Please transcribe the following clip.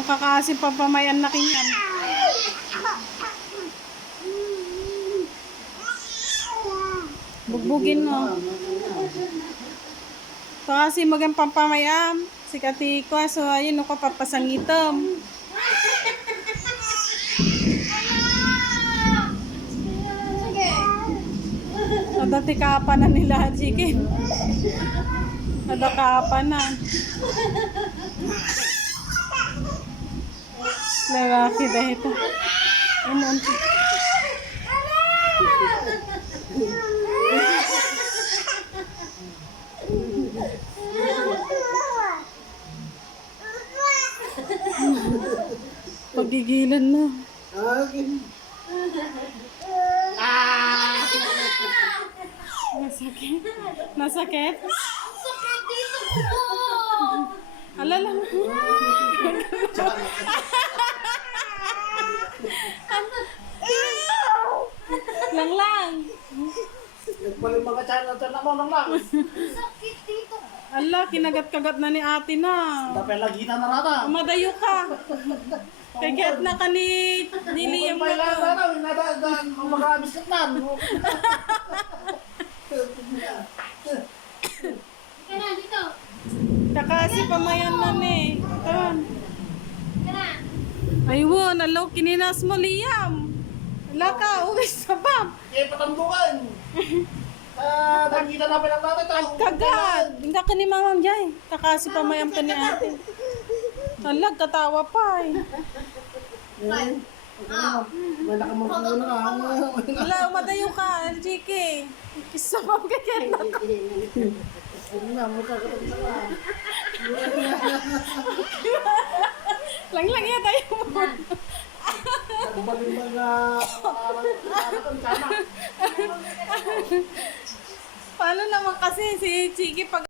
O kakasi papamayan na kinyan. Bugbugin mo. Kakasi magang pampamayam. Si Katiko, so ayun ako papasangitom. Nadati kaapa na nila, chicken. Nadakaapa na. Lalaki dahil ito. Umunti. Pagigilan na. Masakit? Masakit? Sakit dito ko! Alala mo. Lang. Nagpaling mga channel ako lang. Sakit dito! Ala, kinagat-kagat na ni ate na. Dapat lagi na narata. Madayo ka. Kagat na ka ni Liam May na lata na, nadaan, mag-aabis ka man. Ika na, dito! Kakasi pamayan na ni. Ito. Ika na! Ayun, alo, kininas mo Liam. Ala ka, uwi sa bab. Eh, patambukan. Nakita na pinang natin. Kagat. Hindi ka ni mamam jay. Kakasi pamayan ka ni ate. Ala, katawa pa eh. Wala ka magpuno na. Ala, madayo ka, LGK. Kisabab ka kaya na. Huwag na, magkakaroon na. Lang yan tayo mo. Nagpaling mga Paano naman kasi si Chiki pag